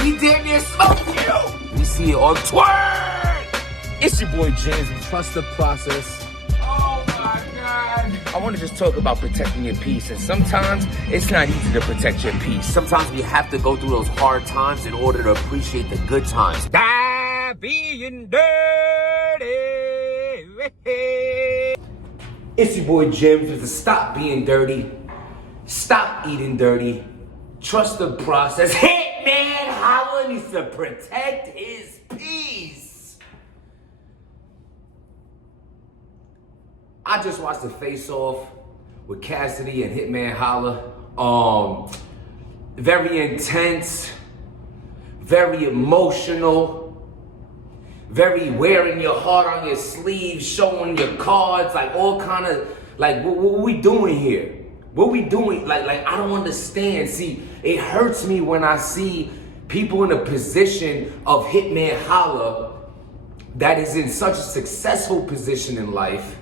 He damn near smoked you. We see it on Twitter. It's your boy James. Trust the process. Oh my God. I want to just talk about protecting your peace. And sometimes it's not easy to protect your peace. Sometimes we have to go through those hard times in order to appreciate the good times. Die being dirty. It's your boy Jim. Just stop being dirty. Stop eating dirty. Trust the process. Hitman Holla needs to protect his peace. I just watched the Face Off with Cassidy and Hitman Holla. Very intense, very emotional, very wearing your heart on your sleeve, showing your cards, like all kind of, like what we doing here? What we doing? Like I don't understand. See, it hurts me when I see people in a position of Hitman Holla that is in such a successful position in life,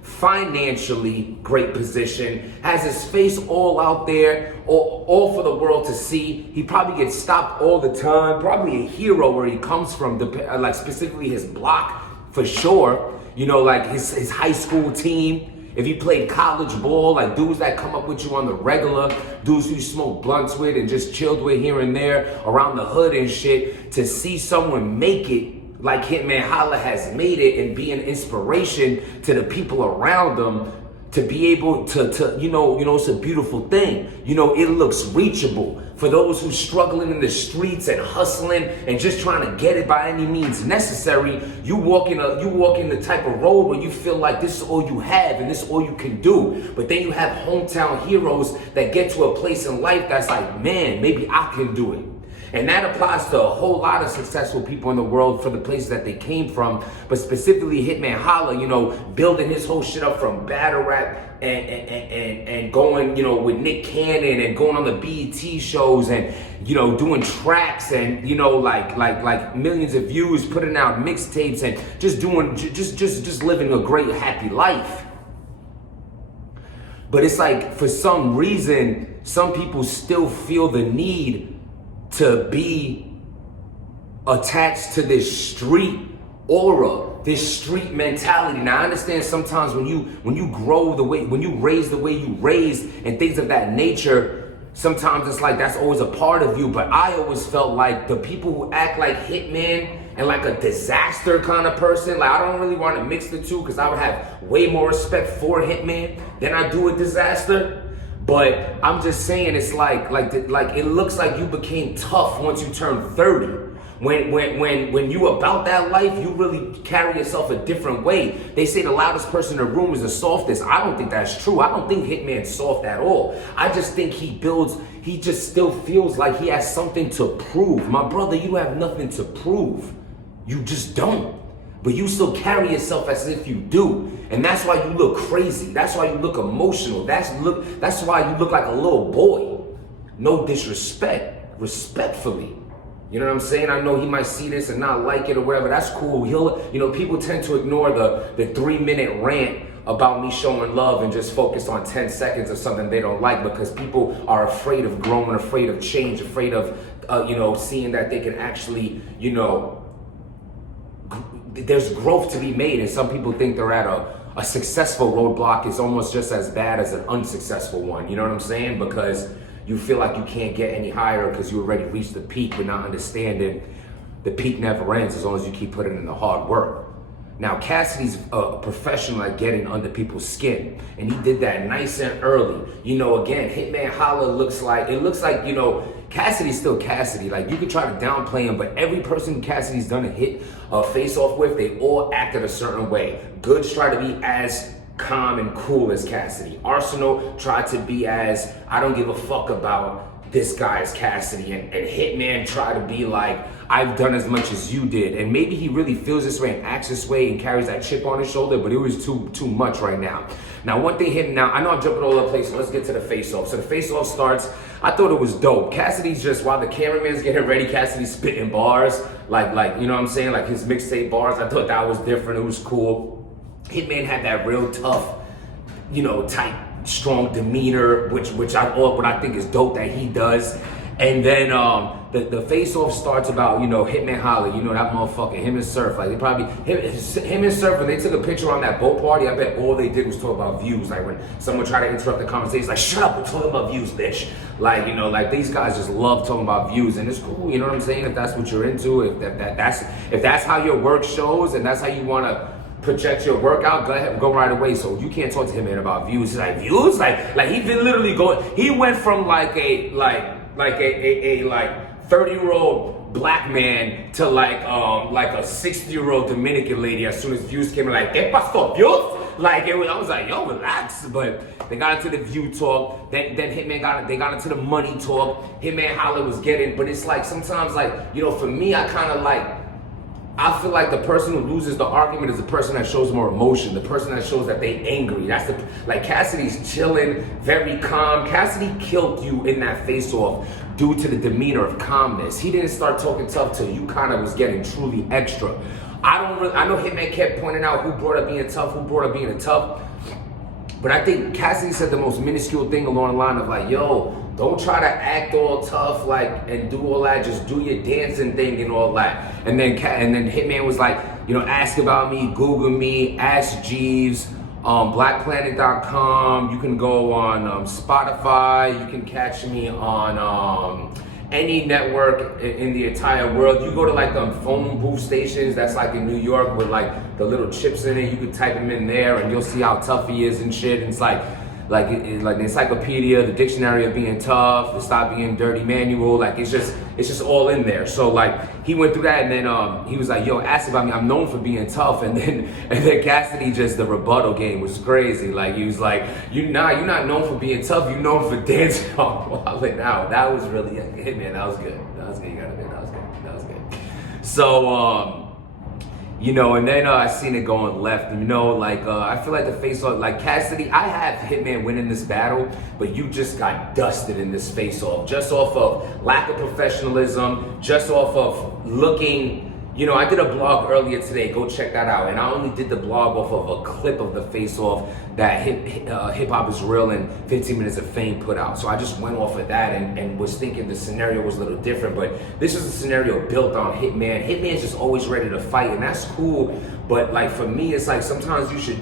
financially great position, has his face all out there, all for the world to see. He probably gets stopped all the time, probably a hero where he comes from, like specifically his block for sure, you know, like his high school team. If you played college ball, like dudes that come up with you on the regular, dudes who you smoke blunts with and just chilled with here and there around the hood and shit, to see someone make it like Hitman Holla has made it and be an inspiration to the people around them, to be able to you know, it's a beautiful thing. You know, it looks reachable for those who struggling in the streets and hustling and just trying to get it by any means necessary. You walk in the type of road where you feel like this is all you have and this is all you can do. But then you have hometown heroes that get to a place in life that's like, man, maybe I can do it. And that applies to a whole lot of successful people in the world for the places that they came from, but specifically Hitman Holla, you know, building his whole shit up from battle rap and going, you know, with Nick Cannon and going on the BET shows and, you know, doing tracks and, you know, like millions of views, putting out mixtapes and just doing, just living a great, happy life. But it's like, for some reason, some people still feel the need to be attached to this street aura, this street mentality. Now I understand sometimes when you grow the way, when you raise the way you raise and things of that nature, sometimes it's like that's always a part of you. But I always felt like the people who act like Hitman and like a disaster kind of person, like I don't really want to mix the two because I would have way more respect for Hitman than I do a disaster. But I'm just saying, it's like it looks like you became tough once you turned 30. When you about that life, you really carry yourself a different way. They say the loudest person in the room is the softest. I don't think that's true. I don't think Hitman's soft at all. I just think he just still feels like he has something to prove. My brother, you have nothing to prove. You just don't. But you still carry yourself as if you do. And that's why you look crazy. That's why you look emotional. That's why you look like a little boy. No disrespect, respectfully. You know what I'm saying? I know he might see this and not like it or whatever. That's cool. People tend to ignore the 3-minute rant about me showing love and just focus on 10 seconds of something they don't like, because people are afraid of growing, afraid of change, afraid of, seeing that they can actually, there's growth to be made. And some people think they're at a successful roadblock is almost just as bad as an unsuccessful one. You know what I'm saying? Because you feel like you can't get any higher because you already reached the peak, but not understanding the peak never ends as long as you keep putting in the hard work. Now, Cassidy's a professional at getting under people's skin, and he did that nice and early. Again, Hitman Holla looks like, Cassidy's still Cassidy. Like, you could try to downplay him, but every person Cassidy's done a face-off with, they all acted a certain way. Goods try to be as calm and cool as Cassidy. Arsenal tried to be as, I don't give a fuck about this guy as Cassidy. And Hitman tried to be like, I've done as much as you did. And maybe he really feels this way and acts this way and carries that chip on his shoulder, but it was too much right now. Now, one thing now, I know I'm jumping all over the place, so let's get to the face-off. So the face-off starts, I thought it was dope. Cassidy's just, while the cameraman's getting ready, Cassidy's spitting bars, like you know what I'm saying? Like his mixtape bars. I thought that was different, it was cool. Hitman had that real tough, tight, strong demeanor, which I think is dope that he does. And then the face-off starts about, you know, Hitman Holla, you know, that motherfucker, him and Surf. Like, they probably, him and Surf, when they took a picture on that boat party, I bet all they did was talk about views. Like, when someone tried to interrupt the conversation, like, shut up, we're talking about views, bitch. Like, you know, like, these guys just love talking about views, and it's cool, you know what I'm saying? If that's what you're into, if that's how your work shows, and that's how you want to project your workout, go ahead, go right away. So you can't talk to him, man, about views. He's like, views? Like he been literally going, he went from like a 30-year-old black man to like a 60-year-old Dominican lady as soon as views came in, like, ¿Qué pasó, views? Like, I was like, yo, relax. But they got into the view talk. Then Hitman got into the money talk. Hitman Holla was getting, but it's like sometimes, like, you know, for me, I feel like the person who loses the argument is the person that shows more emotion, the person that shows that they angry. That's like Cassidy's chilling, very calm. Cassidy killed you in that face-off due to the demeanor of calmness. He didn't start talking tough till you kind of was getting truly extra. I know Hitman kept pointing out who brought up being tough, but I think Cassidy said the most minuscule thing along the line of like, yo, don't try to act all tough, like, and do all that. Just do your dancing thing and all that. And then Hitman was like, you know, ask about me, Google me, Ask Jeeves, blackplanet.com. You can go on Spotify. You can catch me on any network in the entire world. You go to like phone booth stations that's like in New York with like the little chips in it. You can type him in there and you'll see how tough he is and shit. And it's like the encyclopedia, the dictionary of being tough, the stop being dirty manual. Like it's just all in there. So like he went through that, and then he was like, yo, ask about me. I'm known for being tough. And then Cassidy, just the rebuttal game was crazy. Like he was like, you're not known for being tough. You're known for dancing on walling out. That was really Hitman. That was good. That was good. You gotta admit, that was good. So you know, and then I seen it going left. You know, like I feel like the face-off, like Cassidy, I have Hitman winning this battle, but you just got dusted in this face-off, just off of lack of professionalism, just off of looking. You know, I did a blog earlier today. Go check that out. And I only did the blog off of a clip of the face-off that Hip Hop Is Real and 15 Minutes of Fame put out. So I just went off of that and was thinking the scenario was a little different. But this is a scenario built on Hitman. Hitman's just always ready to fight, and that's cool. But like for me, it's like sometimes you should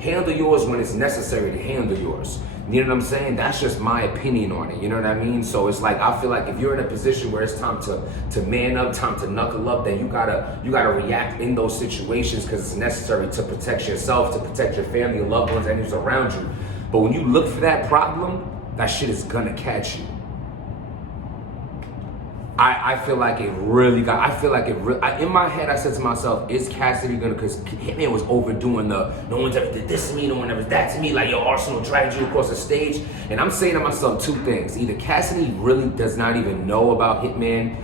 handle yours when it's necessary to handle yours. You know what I'm saying? That's just my opinion on it. You know what I mean? So it's like, I feel like if you're in a position where it's time to man up, time to knuckle up, then you gotta react in those situations because it's necessary to protect yourself, to protect your family, your loved ones, and who's around you. But when you look for that problem, that shit is gonna catch you. I feel like it really in my head, I said to myself, is Cassidy gonna, because Hitman was overdoing no one's ever did this to me, no one ever did that to me, like, yo, Arsenal dragged you across the stage. And I'm saying to myself two things. Either Cassidy really does not even know about Hitman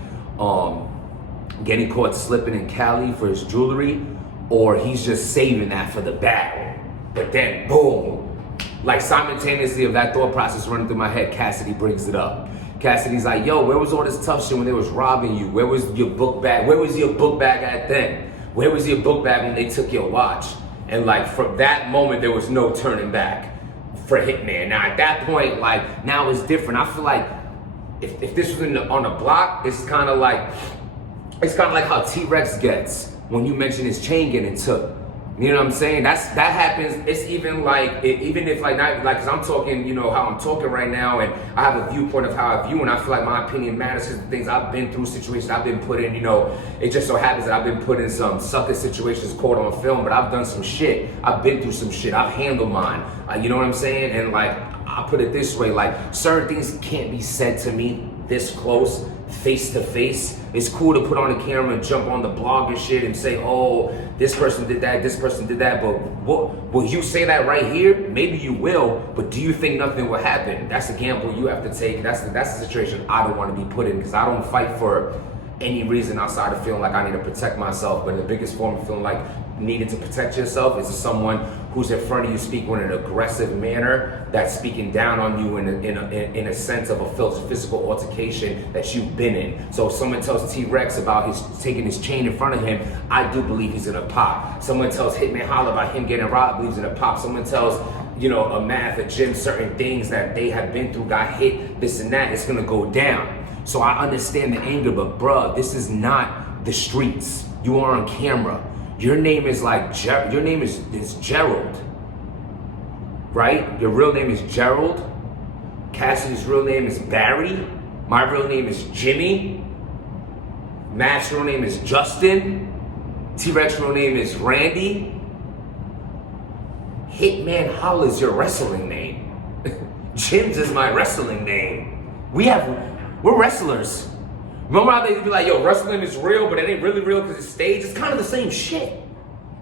getting caught slipping in Cali for his jewelry, or he's just saving that for the battle. But then, boom, like simultaneously of that thought process running through my head, Cassidy brings it up. Cassidy's like, yo, where was all this tough shit when they was robbing you? Where was your book bag? Where was your book bag at then? Where was your book bag when they took your watch? And like, from that moment, there was no turning back for Hitman. Now, at that point, like, now it's different. I feel like if this was on the block, it's kind of like how T-Rex gets when you mention his chain getting took. You know what I'm saying? That happens. It's even like, even if like, not like, cause I'm talking, you know, how I'm talking right now, and I have a viewpoint of how I view, and I feel like my opinion matters because the things I've been through, situations I've been put in, you know, it just so happens that I've been put in some sucker situations caught on film, but I've done some shit. I've been through some shit. I've handled mine. You know what I'm saying? And like, I'll put it this way, like, certain things can't be said to me this close, face to face. It's cool to put on the camera and jump on the blog and shit and say, oh, this person did that, but will you say that right here? Maybe you will, but do you think nothing will happen? That's a gamble you have to take. That's the situation I don't want to be put in, because I don't fight for any reason outside of feeling like I need to protect myself. But the biggest form of feeling like needing to protect yourself is to someone who's in front of you speaking in an aggressive manner, that's speaking down on you in a sense of a physical altercation that you've been in. So if someone tells T-Rex about taking his chain in front of him, I do believe he's gonna pop. Someone tells Hitman Holla about him getting robbed, believes in a pop. Someone tells a math, a gym, certain things that they have been through, got hit, this and that, it's gonna go down. So I understand the anger, but bruh, this is not the streets. You are on camera. Your name is like, your name is Gerald, right? Your real name is Gerald. Cassidy's real name is Barry. My real name is Jimmy. Matt's real name is Justin. T-Rex's real name is Randy. Hitman Holla is your wrestling name. Jim's is my wrestling name. We're wrestlers. Remember how they be like, yo, wrestling is real, but it ain't really real because it's staged? It's kind of the same shit.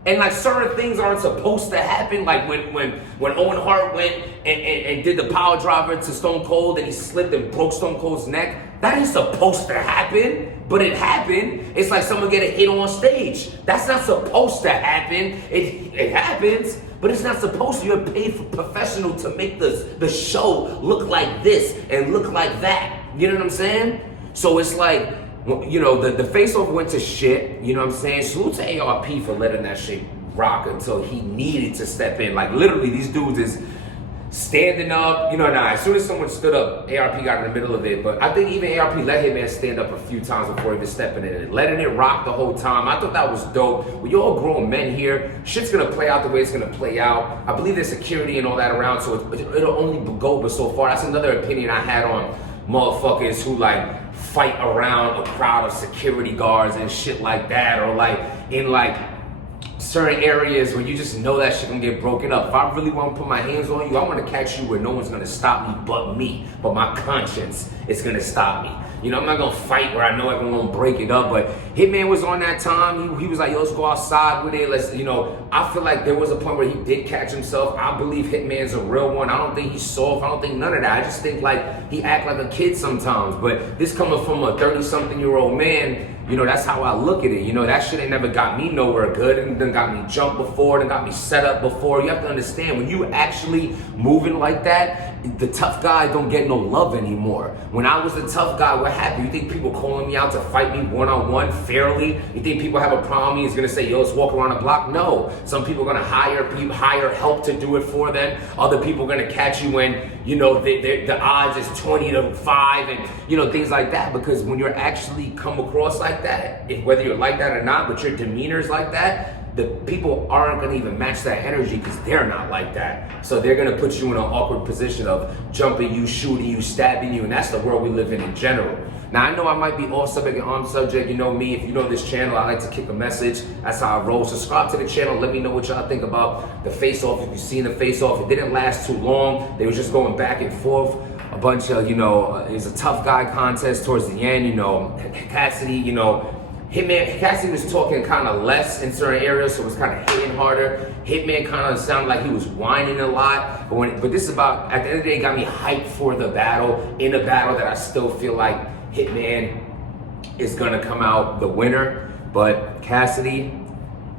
And like certain things aren't supposed to happen. Like when Owen Hart went and did the power driver to Stone Cold and he slipped and broke Stone Cold's neck. That ain't supposed to happen, but it happened. It's like someone get a hit on stage. That's not supposed to happen. It happens, but it's not supposed to. You're paid for professional to make the show look like this and look like that. You know what I'm saying? So it's like, the face-off went to shit, you know what I'm saying? Salute to ARP for letting that shit rock until he needed to step in. Like, literally, these dudes is standing up. As soon as someone stood up, ARP got in the middle of it. But I think even ARP let Hitman stand up a few times before even stepping in it. Letting it rock the whole time. I thought that was dope. We all grown men here. Shit's gonna play out the way it's gonna play out. I believe there's security and all that around, so it'll only go but so far. That's another opinion I had on motherfuckers who like fight around a crowd of security guards and shit like that, or like in like certain areas where you just know that shit gonna get broken up. If I really want to put my hands on you, I want to catch you where no one's gonna stop me but me, but my conscience is gonna stop me. I'm not gonna fight where I know everyone gonna break it up. But Hitman was on that time. He was like, yo, let's go outside with it. I feel like there was a point where he did catch himself. I believe Hitman's a real one. I don't think he's soft. I don't think none of that. I just think like he act like a kid sometimes. But this coming from a 30-something-year-old man, that's how I look at it. That shit ain't never got me nowhere good. And done got me jumped before, done got me set up before. You have to understand, when you actually moving like that, the tough guy don't get no love anymore. When I was a tough guy, what happened? You think people calling me out to fight me one-on-one fairly? You think people have a problem? He's gonna say, yo, let's walk around the block? No. Some people are gonna hire help to do it for them. Other people are gonna catch you when, the odds is 20-5 and, things like that. Because when you're actually come across like that, whether you're like that or not, but your demeanor's like that, the people aren't gonna even match that energy because they're not like that. So they're gonna put you in an awkward position of jumping you, shooting you, stabbing you, and that's the world we live in general. Now, I know I might be off subject and on subject. You know me, if you know this channel, I like to kick a message. That's how I roll. Subscribe to the channel. Let me know what y'all think about the face-off. If you've seen the face-off, it didn't last too long. They were just going back and forth. A bunch of, it was a tough guy contest towards the end, Cassidy, Cassidy was talking kind of less in certain areas, so it was kind of hitting harder. Hitman kind of sounded like he was whining a lot. But this is about, at the end of the day, got me hyped for the battle. In a battle that I still feel like Hitman is gonna come out the winner. But Cassidy,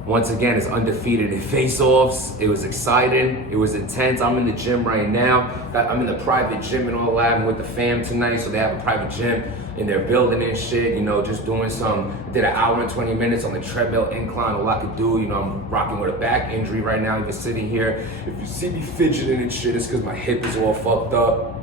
once again, is undefeated in face-offs. It was exciting. It was intense. I'm in the gym right now. I'm in the private gym and all that. I'm with the fam tonight, so they have a private gym in their building and shit. Just doing did an hour and 20 minutes on the treadmill incline. All I could do. I'm rocking with a back injury right now, even sitting here. If you see me fidgeting and shit, it's because my hip is all fucked up.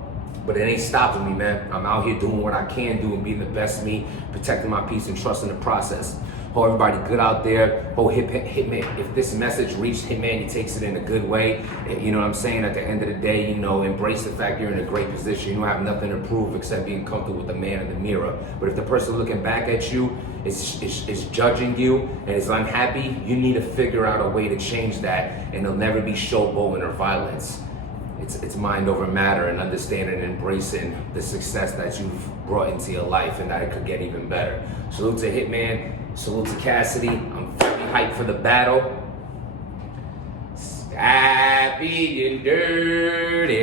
But it ain't stopping me, man. I'm out here doing what I can do and being the best me, protecting my peace and trusting the process. Hope everybody good out there. Hope Hitman, if this message reached Hitman, he takes it in a good way. You know what I'm saying? At the end of the day, embrace the fact you're in a great position. You don't have nothing to prove except being comfortable with the man in the mirror. But if the person looking back at you is judging you and is unhappy, you need to figure out a way to change that, and it'll never be showboating or violence. It's mind over matter, and understanding and embracing the success that you've brought into your life and that it could get even better. Salute to Hitman. Salute to Cassidy. I'm very hyped for the battle. Happy and dirty.